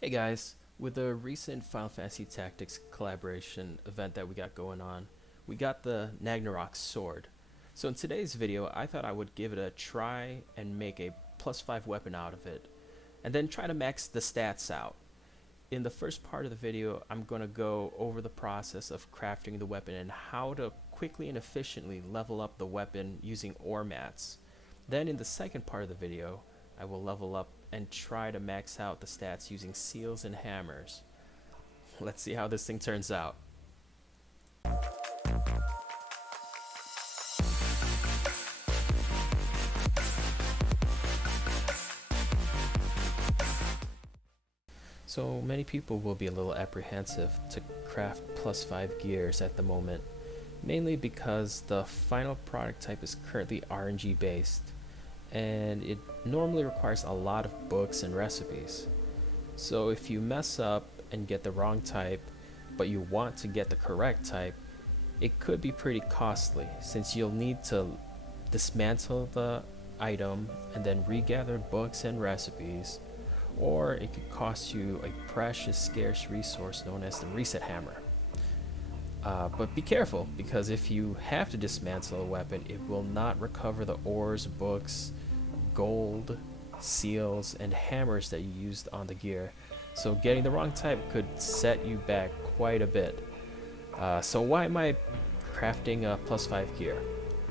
Hey guys, with the recent Final Fantasy Tactics collaboration event that we got going on, we got the Nagarok sword. So in today's video, I thought I would give it a try and make a +5 weapon out of it, and then try to max the stats out. In the first part of the video, I'm going to go over the process of crafting the weapon and how to quickly and efficiently level up the weapon using ore mats. Then in the second part of the video, I will level up and try to max out the stats using seals and hammers. Let's see how this thing turns out. So many people will be a little apprehensive to craft +5 gears at the moment, mainly because the final product type is currently RNG based, and it normally requires a lot of books and recipes. So if you mess up and get the wrong type, but you want to get the correct type, it could be pretty costly since you'll need to dismantle the item and then regather books and recipes, or it could cost you a precious scarce resource known as the reset hammer. But be careful, because if you have to dismantle a weapon, it will not recover the ores, books, gold, seals, and hammers that you used on the gear. So getting the wrong type could set you back quite a bit. So why am I crafting a +5 gear?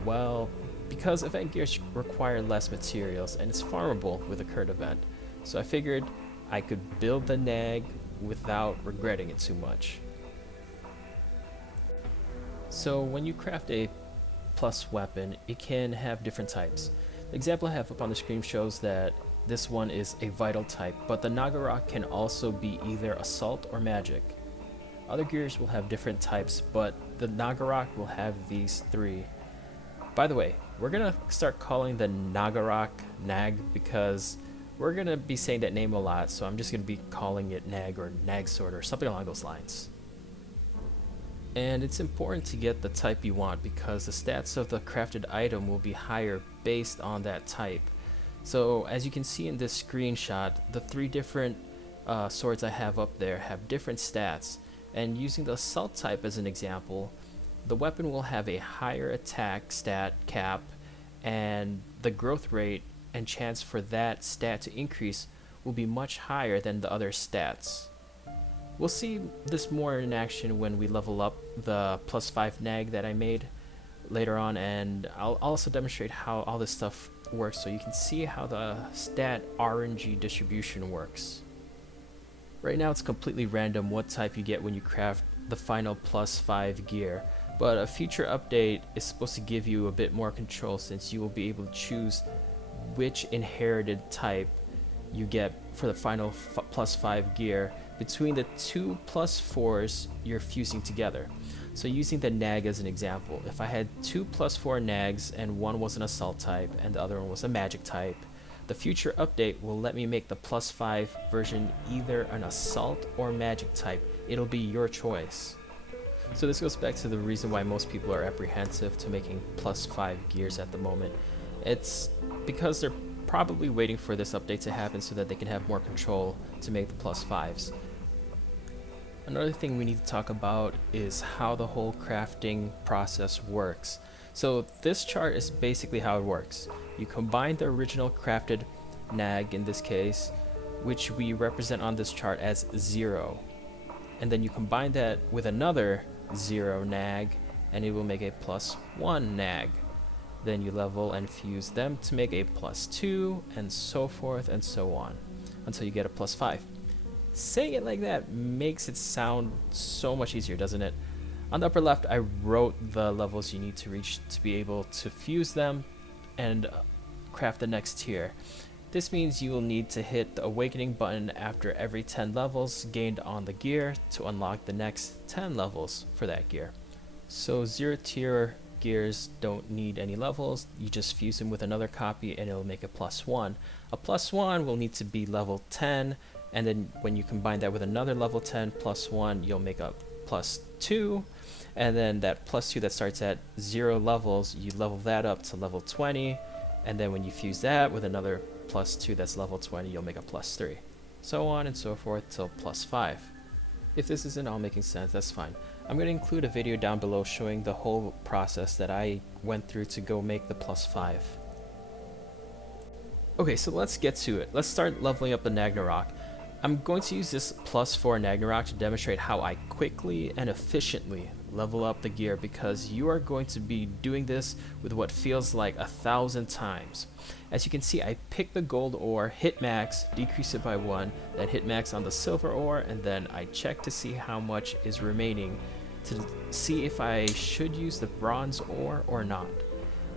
Well, because event gears require less materials and it's farmable with a current event. So I figured I could build the nag without regretting it too much. So when you craft a plus weapon, it can have different types. The example I have up on the screen shows that this one is a vital type, but the Nagarok can also be either assault or magic. Other gears will have different types, but the Nagarok will have these three. By the way, we're gonna start calling the Nagarok Nag because we're gonna be saying that name a lot, so I'm just gonna be calling it Nag or Nag Sword or something along those lines. And it's important to get the type you want because the stats of the crafted item will be higher based on that type. So as you can see in this screenshot, the three different swords I have up there have different stats, and using the assault type as an example, the weapon will have a higher attack stat cap, and the growth rate and chance for that stat to increase will be much higher than the other stats. We'll see this more in action when we level up the +5 nag that I made later on, and I'll also demonstrate how all this stuff works so you can see how the stat RNG distribution works. Right now it's completely random what type you get when you craft the final +5 gear, but a future update is supposed to give you a bit more control since you will be able to choose which inherited type you get for the final +5 gear between the two +4s you're fusing together. So using the nag as an example, if I had two +4 nags and one was an assault type and the other one was a magic type, the future update will let me make the +5 version either an assault or magic type. It'll be your choice. So this goes back to the reason why most people are apprehensive to making +5 gears at the moment. It's because they're probably waiting for this update to happen so that they can have more control to make the +5s. Another thing we need to talk about is how the whole crafting process works. So this chart is basically how it works. You combine the original crafted nag in this case, which we represent on this chart as 0. And then you combine that with another 0 nag and it will make a +1 nag. Then you level and fuse them to make a +2 and so forth and so on until you get a +5. Saying it like that makes it sound so much easier, doesn't it? On the upper left, I wrote the levels you need to reach to be able to fuse them and craft the next tier. This means you will need to hit the awakening button after every 10 levels gained on the gear to unlock the next 10 levels for that gear. So 0 tier gears don't need any levels, you just fuse them with another copy and it'll make a +1. A +1 will need to be level 10, and then when you combine that with another level 10 +1, you'll make a +2, and then that +2 that starts at 0 levels, you level that up to level 20, and then when you fuse that with another +2 that's level 20, you'll make a +3. so on and so forth till +5. If this isn't all making sense, that's fine. I'm going to include a video down below showing the whole process that I went through to go make the +5. Okay, so let's get to it. Let's start leveling up the Nagarok. I'm going to use this +4 Nagarok to demonstrate how I quickly and efficiently level up the gear, because you are going to be doing this with what feels like 1,000 times. As you can see, I picked the gold ore, hit max, decrease it by 1, then hit max on the silver ore, and then I check to see how much is remaining to see if I should use the bronze ore or not.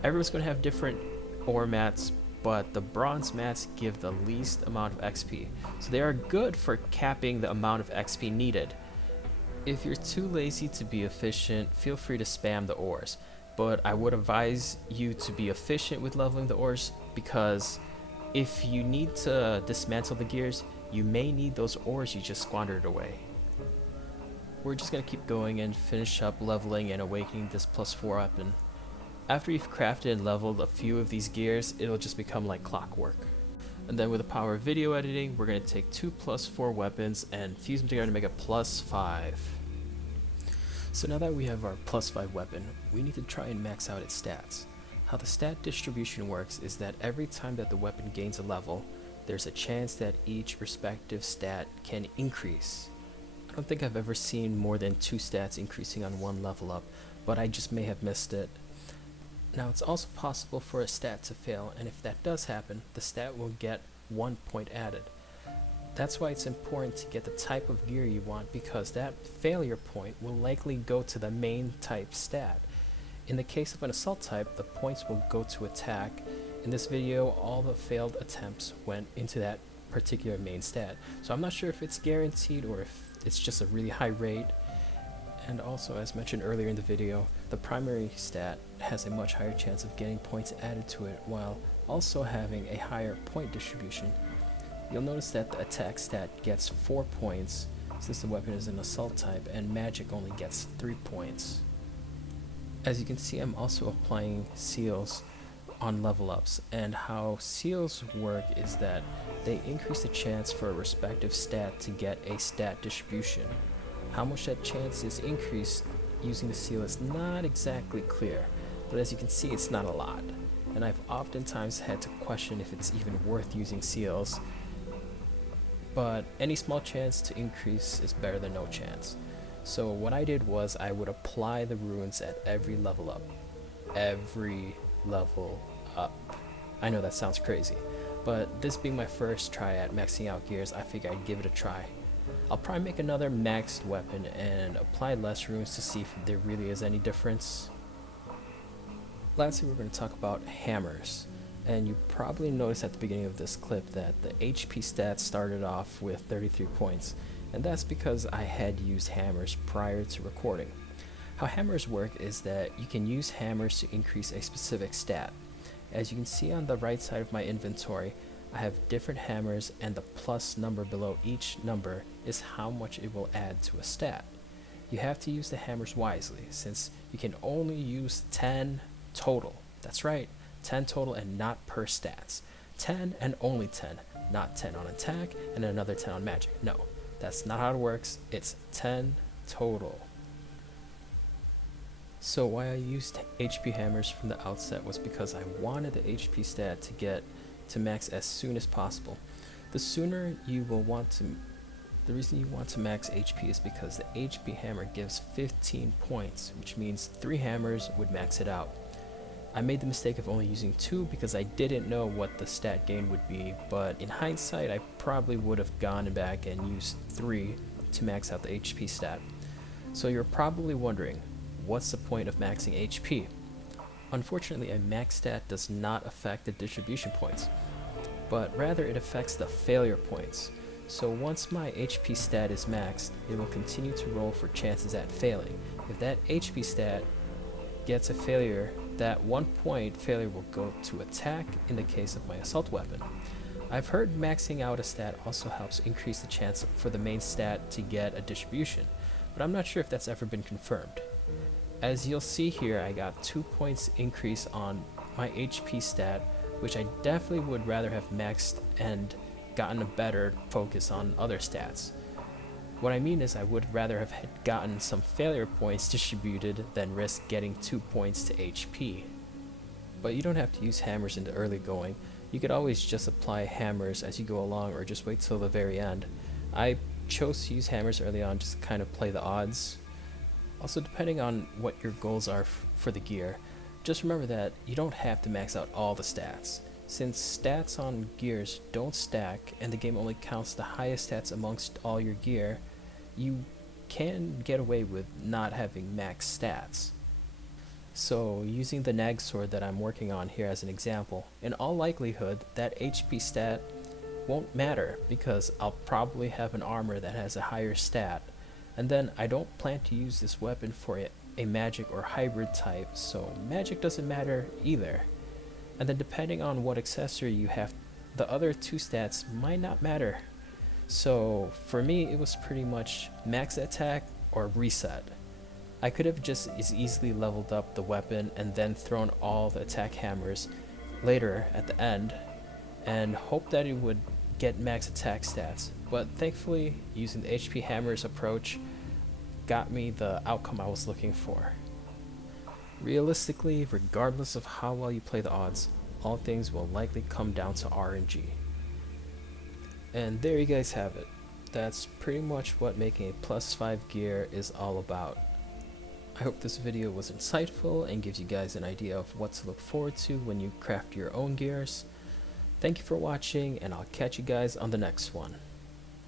Everyone's going to have different ore mats, but the bronze mats give the least amount of XP, so they are good for capping the amount of XP needed. If you're too lazy to be efficient, feel free to spam the ores, but I would advise you to be efficient with leveling the ores, because if you need to dismantle the gears, you may need those ores you just squandered away. We're just going to keep going and finish up leveling and awakening this +4 weapon. After you've crafted and leveled a few of these gears, it'll just become like clockwork. And then with the power of video editing, we're going to take two +4 weapons and fuse them together to make a +5. So now that we have our +5 weapon, we need to try and max out its stats. How the stat distribution works is that every time that the weapon gains a level, there's a chance that each respective stat can increase. I don't think I've ever seen more than 2 stats increasing on one level up, but I just may have missed it. Now, it's also possible for a stat to fail, and if that does happen, the stat will get 1 point added. That's why it's important to get the type of gear you want, because that failure point will likely go to the main type stat. In the case of an assault type, the points will go to attack. In this video, all the failed attempts went into that particular main stat. So I'm not sure if it's guaranteed or if it's just a really high rate. And also, as mentioned earlier in the video, the primary stat has a much higher chance of getting points added to it, while also having a higher point distribution. You'll notice that the attack stat gets 4 points, since the weapon is an assault type, and magic only gets 3 points. As you can see, I'm also applying seals on level ups, and how seals work is that they increase the chance for a respective stat to get a stat distribution. How much that chance is increased using the seal is not exactly clear, but as you can see, it's not a lot, and I've oftentimes had to question if it's even worth using seals, but any small chance to increase is better than no chance. So what I did was I would apply the runes at every level up. Every level up. I know that sounds crazy, but this being my first try at maxing out gears, I figured I'd give it a try. I'll probably make another maxed weapon and apply less runes to see if there really is any difference. Lastly, we're going to talk about hammers. And you probably noticed at the beginning of this clip that the HP stats started off with 33 points, and that's because I had used hammers prior to recording. How hammers work is that you can use hammers to increase a specific stat. As you can see on the right side of my inventory, I have different hammers, and the plus number below each number is how much it will add to a stat. You have to use the hammers wisely, since you can only use 10 total. That's right, 10 total and not per stats. 10 and only 10, not 10 on attack and another 10 on magic. No, that's not how it works. It's 10 total. So why I used HP hammers from the outset was because I wanted the HP stat to get to max as soon as possible. The reason you want to max HP is because the HP hammer gives 15 points, which means 3 hammers would max it out. I made the mistake of only using 2 because I didn't know what the stat gain would be, but in hindsight I probably would have gone back and used 3 to max out the HP stat. So you're probably wondering, what's the point of maxing HP? Unfortunately, a max stat does not affect the distribution points, but rather it affects the failure points. So once my HP stat is maxed, it will continue to roll for chances at failing. If that HP stat gets a failure, that 1 point failure will go to attack in the case of my assault weapon. I've heard maxing out a stat also helps increase the chance for the main stat to get a distribution, but I'm not sure if that's ever been confirmed. As you'll see here, I got 2 points increase on my HP stat, which I definitely would rather have maxed and gotten a better focus on other stats. What I mean is I would rather have gotten some failure points distributed than risk getting 2 points to HP. But you don't have to use hammers in the early going. You could always just apply hammers as you go along or just wait till the very end. I chose to use hammers early on just to kind of play the odds. Also, depending on what your goals are for the gear, just remember that you don't have to max out all the stats. Since stats on gears don't stack and the game only counts the highest stats amongst all your gear, you can get away with not having max stats. So using the Nag sword that I'm working on here as an example, in all likelihood that HP stat won't matter because I'll probably have an armor that has a higher stat, and then I don't plan to use this weapon for a magic or hybrid type, so magic doesn't matter either. And then depending on what accessory you have, the other 2 stats might not matter. So for me, it was pretty much max attack or reset. I could have just as easily leveled up the weapon and then thrown all the attack hammers later at the end and hoped that it would get max attack stats. But thankfully, using the HP hammers approach got me the outcome I was looking for. Realistically, regardless of how well you play the odds, all things will likely come down to RNG. And there you guys have it. That's pretty much what making a +5 gear is all about. I hope this video was insightful and gives you guys an idea of what to look forward to when you craft your own gears. Thank you for watching, and I'll catch you guys on the next one.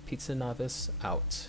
Pizza Novice out.